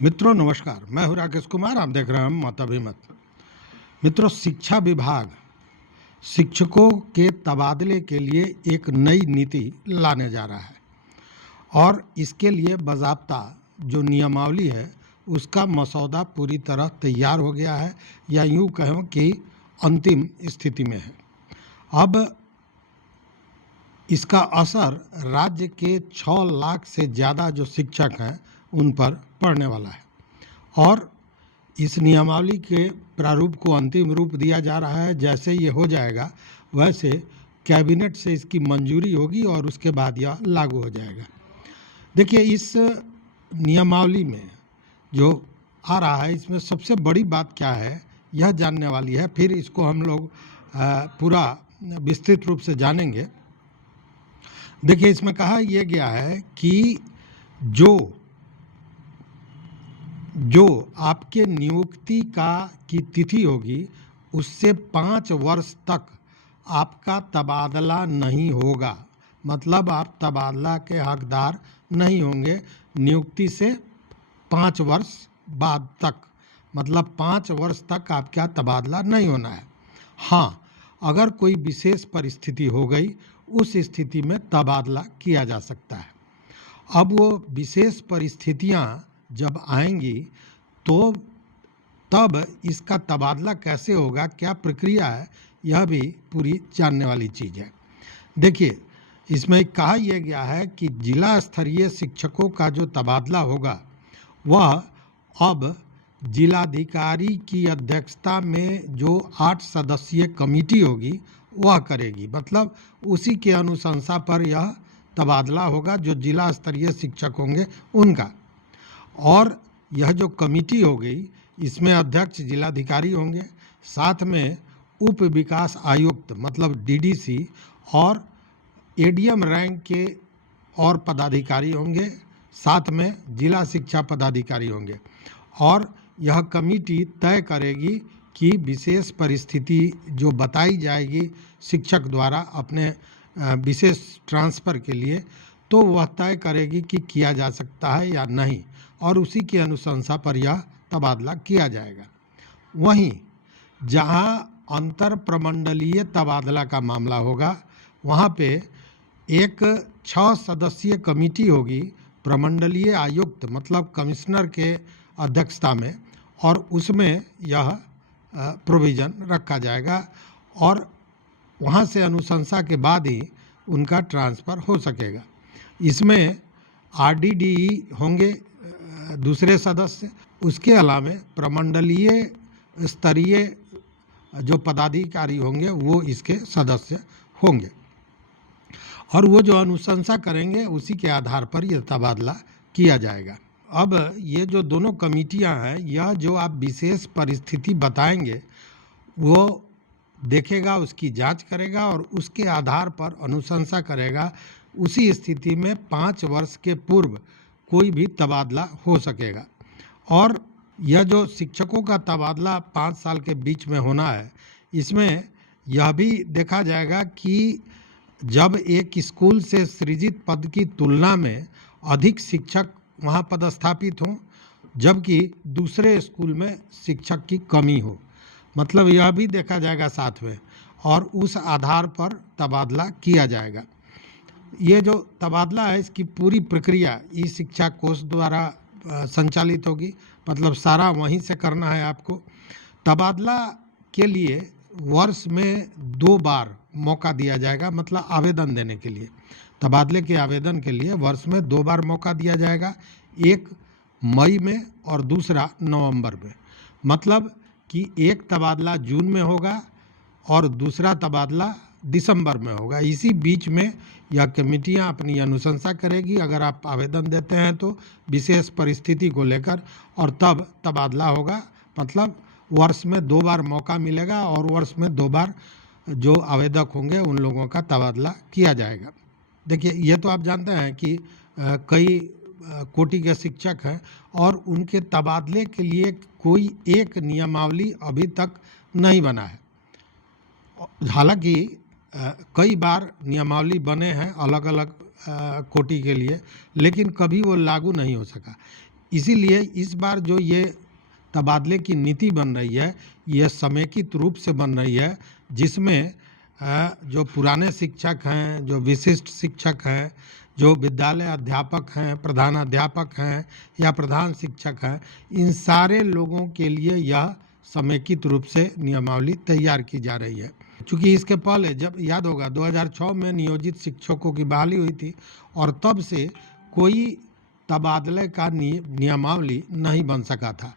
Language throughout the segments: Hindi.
मित्रों नमस्कार, मैं हूं राकेश कुमार। आप देख रहे हैं मताभिमत। मित्रों, शिक्षा विभाग शिक्षकों के तबादले के लिए एक नई नीति लाने जा रहा है और इसके लिए बाज़ाब्ता जो नियमावली है उसका मसौदा पूरी तरह तैयार हो गया है, या यूँ कहें कि अंतिम स्थिति में है। अब इसका असर राज्य के 6 लाख से ज़्यादा जो शिक्षक हैं उन पर पड़ने वाला है और इस नियमावली के प्रारूप को अंतिम रूप दिया जा रहा है। जैसे ये हो जाएगा वैसे कैबिनेट से इसकी मंजूरी होगी और उसके बाद यह लागू हो जाएगा। देखिए, इस नियमावली में जो आ रहा है इसमें सबसे बड़ी बात क्या है यह जानने वाली है, फिर इसको हम लोग पूरा विस्तृत रूप से जानेंगे। देखिए, इसमें कहा यह गया है कि जो आपके नियुक्ति की तिथि होगी उससे 5 वर्ष तक आपका तबादला नहीं होगा। मतलब आप तबादला के हकदार नहीं होंगे नियुक्ति से 5 वर्ष बाद तक। मतलब 5 वर्ष तक आपका तबादला नहीं होना है। हाँ, अगर कोई विशेष परिस्थिति हो गई उस स्थिति में तबादला किया जा सकता है। अब वो विशेष परिस्थितियां जब आएंगी तो तब इसका तबादला कैसे होगा, क्या प्रक्रिया है, यह भी पूरी जानने वाली चीज़ है। देखिए, इसमें कहा यह गया है कि जिला स्तरीय शिक्षकों का जो तबादला होगा वह अब जिलाधिकारी की अध्यक्षता में जो 8 सदस्यीय कमेटी होगी वह करेगी। मतलब उसी के अनुशंसा पर यह तबादला होगा जो जिला स्तरीय शिक्षक होंगे उनका। और यह जो कमेटी हो गई इसमें अध्यक्ष जिलाधिकारी होंगे, साथ में उप विकास आयुक्त मतलब डीडीसी और एडीएम रैंक के और पदाधिकारी होंगे, साथ में जिला शिक्षा पदाधिकारी होंगे। और यह कमेटी तय करेगी कि विशेष परिस्थिति जो बताई जाएगी शिक्षक द्वारा अपने विशेष ट्रांसफ़र के लिए, तो वह तय करेगी कि किया जा सकता है या नहीं, और उसी की अनुशंसा पर यह तबादला किया जाएगा। वहीं जहां अंतर प्रमंडलीय तबादला का मामला होगा वहां पे एक 6 सदस्यीय कमेटी होगी प्रमंडलीय आयुक्त मतलब कमिश्नर के अध्यक्षता में, और उसमें यह प्रोविज़न रखा जाएगा और वहाँ से अनुशंसा के बाद ही उनका ट्रांसफ़र हो सकेगा। इसमें आरडीडीई होंगे दूसरे सदस्य, उसके अलावा प्रमंडलीय स्तरीय जो पदाधिकारी होंगे वो इसके सदस्य होंगे और वो जो अनुशंसा करेंगे उसी के आधार पर यह तबादला किया जाएगा। अब ये जो दोनों कमेटियां हैं, यह जो आप विशेष परिस्थिति बताएंगे वो देखेगा, उसकी जांच करेगा और उसके आधार पर अनुशंसा करेगा। उसी स्थिति में 5 वर्ष के पूर्व कोई भी तबादला हो सकेगा। और यह जो शिक्षकों का तबादला 5 साल के बीच में होना है, इसमें यह भी देखा जाएगा कि जब एक स्कूल से सृजित पद की तुलना में अधिक शिक्षक वहाँ पदस्थापित हों, जबकि दूसरे स्कूल में शिक्षक की कमी हो, मतलब यह भी देखा जाएगा साथ में, और उस आधार पर तबादला किया जाएगा। ये जो तबादला है इसकी पूरी प्रक्रिया ई शिक्षा कोष द्वारा संचालित होगी, मतलब सारा वहीं से करना है आपको। तबादला के लिए वर्ष में 2 बार मौका दिया जाएगा, मतलब आवेदन देने के लिए। तबादले के आवेदन के लिए वर्ष में 2 बार मौका दिया जाएगा, एक मई में और दूसरा नवंबर में। मतलब कि एक तबादला जून में होगा और दूसरा तबादला दिसंबर में होगा। इसी बीच में यह कमेटियां अपनी अनुशंसा करेगी अगर आप आवेदन देते हैं तो विशेष परिस्थिति को लेकर, और तब तबादला होगा। मतलब वर्ष में 2 बार मौका मिलेगा और वर्ष में 2 बार जो आवेदक होंगे उन लोगों का तबादला किया जाएगा। देखिए, ये तो आप जानते हैं कि कई कोटि के शिक्षक हैं और उनके तबादले के लिए कोई एक नियमावली अभी तक नहीं बना है। हालांकि कई बार नियमावली बने हैं अलग अलग कोटि के लिए, लेकिन कभी वो लागू नहीं हो सका। इसीलिए इस बार जो ये तबादले की नीति बन रही है, ये समेकित रूप से बन रही है, जिसमें जो पुराने शिक्षक हैं, जो विशिष्ट शिक्षक हैं, जो विद्यालय अध्यापक हैं, प्रधानाध्यापक हैं या प्रधान शिक्षक हैं, इन सारे लोगों के लिए यह समेकित रूप से नियमावली तैयार की जा रही है। चूँकि इसके पहले, जब याद होगा, 2006 में नियोजित शिक्षकों की बहाली हुई थी और तब से कोई तबादले का नियमावली नहीं बन सका था।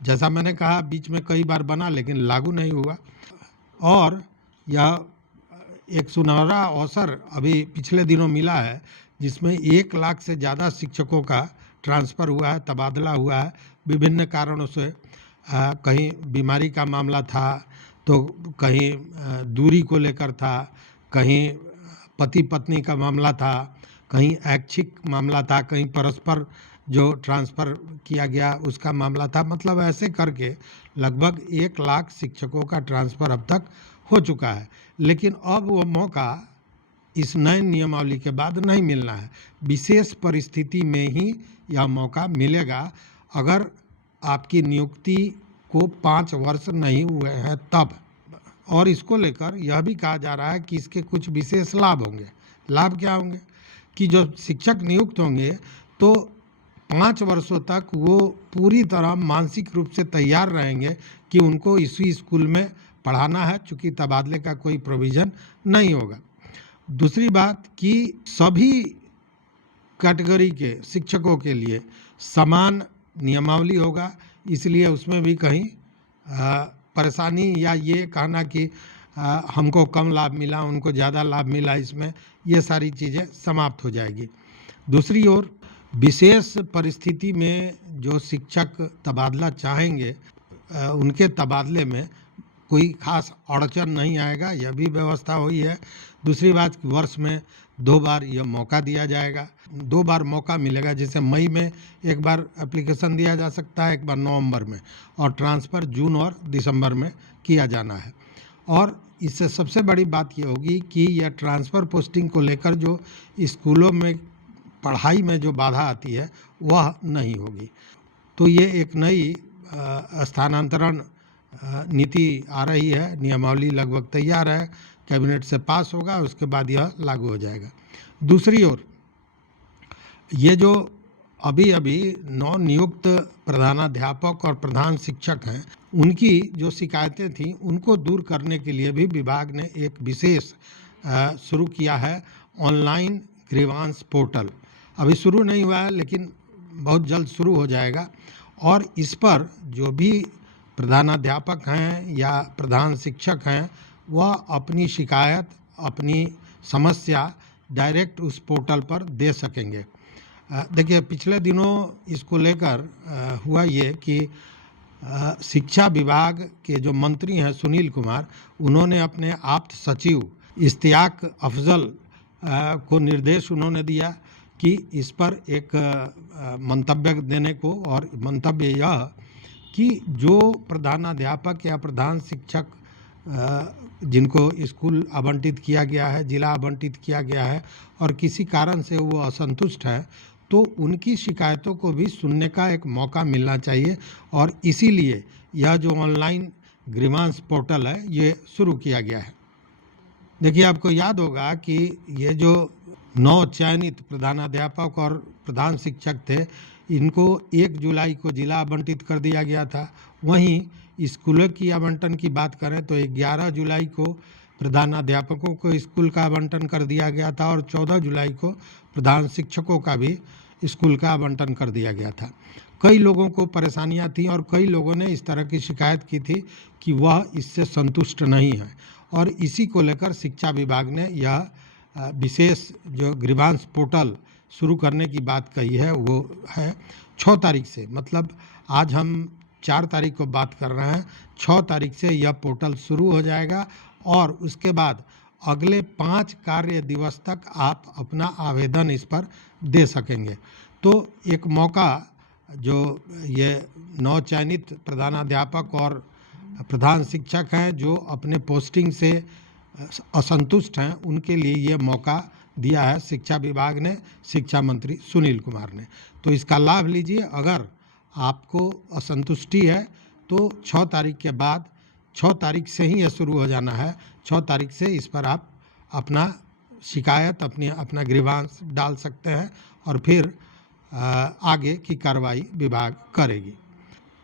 जैसा मैंने कहा, बीच में कई बार बना लेकिन लागू नहीं हुआ। और यह एक सुनहरा अवसर अभी पिछले दिनों मिला है, जिसमें 1 लाख से ज़्यादा शिक्षकों का ट्रांसफ़र हुआ है, तबादला हुआ है विभिन्न कारणों से। कहीं बीमारी का मामला था, तो कहीं दूरी को लेकर था, कहीं पति पत्नी का मामला था, कहीं ऐच्छिक मामला था, कहीं परस्पर जो ट्रांसफ़र किया गया उसका मामला था। मतलब ऐसे करके लगभग 1 लाख शिक्षकों का ट्रांसफ़र अब तक हो चुका है। लेकिन अब वो मौका इस नए नियमावली के बाद नहीं मिलना है। विशेष परिस्थिति में ही यह मौका मिलेगा, अगर आपकी नियुक्ति को 5 वर्ष नहीं हुए हैं तब। और इसको लेकर यह भी कहा जा रहा है कि इसके कुछ विशेष लाभ होंगे। लाभ क्या होंगे? कि जो शिक्षक नियुक्त होंगे तो 5 वर्षों तक वो पूरी तरह मानसिक रूप से तैयार रहेंगे कि उनको इसी स्कूल में पढ़ाना है, चूँकि तबादले का कोई प्रोविज़न नहीं होगा। दूसरी बात कि सभी कैटेगरी के शिक्षकों के लिए समान नियमावली होगा, इसलिए उसमें भी कहीं परेशानी या ये कहना कि हमको कम लाभ मिला, उनको ज़्यादा लाभ मिला, इसमें ये सारी चीज़ें समाप्त हो जाएगी। दूसरी ओर विशेष परिस्थिति में जो शिक्षक तबादला चाहेंगे, उनके तबादले में कोई खास अड़चन नहीं आएगा, यह भी व्यवस्था हुई है। दूसरी बात, वर्ष में 2 बार यह मौका दिया जाएगा, 2 बार मौका मिलेगा। जैसे मई में एक बार एप्लीकेशन दिया जा सकता है, एक बार नवंबर में, और ट्रांसफ़र जून और दिसंबर में किया जाना है। और इससे सबसे बड़ी बात ये होगी कि यह ट्रांसफ़र पोस्टिंग को लेकर जो स्कूलों में पढ़ाई में जो बाधा आती है वह नहीं होगी। तो ये एक नई स्थानांतरण नीति आ रही है। नियमावली लगभग तैयार है, कैबिनेट से पास होगा, उसके बाद यह लागू हो जाएगा। दूसरी ओर ये जो अभी नवनियुक्त प्रधानाध्यापक और प्रधान शिक्षक हैं, उनकी जो शिकायतें थीं उनको दूर करने के लिए भी विभाग ने एक विशेष शुरू किया है, ऑनलाइन ग्रीवांस पोर्टल। अभी शुरू नहीं हुआ है लेकिन बहुत जल्द शुरू हो जाएगा। और इस पर जो भी प्रधानाध्यापक हैं या प्रधान शिक्षक हैं, वह अपनी शिकायत, अपनी समस्या डायरेक्ट उस पोर्टल पर दे सकेंगे। देखिए, पिछले दिनों इसको लेकर हुआ ये कि शिक्षा विभाग के जो मंत्री हैं सुनील कुमार, उन्होंने अपने आप्त सचिव इश्तियाक अफजल को निर्देश उन्होंने दिया कि इस पर एक मंतव्य देने को। और मंतव्य यह कि जो प्रधानाध्यापक या प्रधान शिक्षक जिनको स्कूल आवंटित किया गया है, जिला आवंटित किया गया है, और किसी कारण से वो असंतुष्ट हैं, तो उनकी शिकायतों को भी सुनने का एक मौका मिलना चाहिए। और इसीलिए यह जो ऑनलाइन ग्रीवांस पोर्टल है ये शुरू किया गया है। देखिए, आपको याद होगा कि ये जो 9 चयनित प्रधानाध्यापक और प्रधान शिक्षक थे, इनको 1 जुलाई को जिला आवंटित कर दिया गया था। वहीं स्कूलों की आवंटन की बात करें तो 11 जुलाई को प्रधानाध्यापकों को स्कूल का आवंटन कर दिया गया था और 14 जुलाई को प्रधान शिक्षकों का भी स्कूल का आवंटन कर दिया गया था। कई लोगों को परेशानियां थीं और कई लोगों ने इस तरह की शिकायत की थी कि वह इससे संतुष्ट नहीं है, और इसी को लेकर शिक्षा विभाग ने यह विशेष जो ग्रीवांस पोर्टल शुरू करने की बात कही है, वो है 6 तारीख से। मतलब आज हम 4 तारीख को बात कर रहे हैं, 6 तारीख से यह पोर्टल शुरू हो जाएगा और उसके बाद अगले 5 कार्य दिवस तक आप अपना आवेदन इस पर दे सकेंगे। तो एक मौका जो ये 9 चयनित प्रधानाध्यापक और प्रधान शिक्षक हैं जो अपने पोस्टिंग से असंतुष्ट हैं, उनके लिए ये मौका दिया है शिक्षा विभाग ने, शिक्षा मंत्री सुनील कुमार ने। तो इसका लाभ लीजिए। अगर आपको असंतुष्टि है तो 6 तारीख के बाद, 6 तारीख से ही ये शुरू हो जाना है। 6 तारीख से इस पर आप अपना शिकायत, अपना ग्रीवांस डाल सकते हैं और फिर आगे की कार्रवाई विभाग करेगी।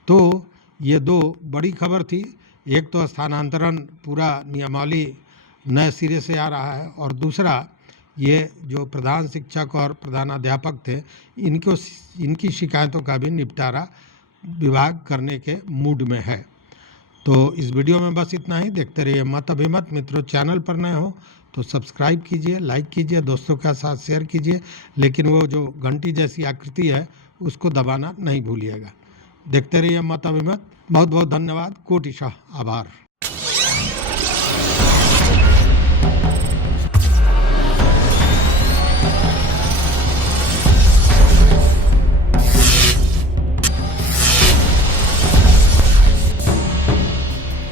तो ये 2 बड़ी खबर थी। एक तो स्थानांतरण पूरा नियमावली नए सिरे से आ रहा है, और दूसरा ये जो प्रधान शिक्षक और प्रधानाध्यापक थे इनकी शिकायतों का भी निपटारा विभाग करने के मूड में है। तो इस वीडियो में बस इतना ही। देखते रहिए मत अभिमत। मित्रों, चैनल पर नए हो तो सब्सक्राइब कीजिए, लाइक कीजिए, दोस्तों के साथ शेयर कीजिए, लेकिन वो जो घंटी जैसी आकृति है उसको दबाना नहीं भूलिएगा। देखते रहिए मत अभिमत। बहुत बहुत धन्यवाद। कोटिशः आभार।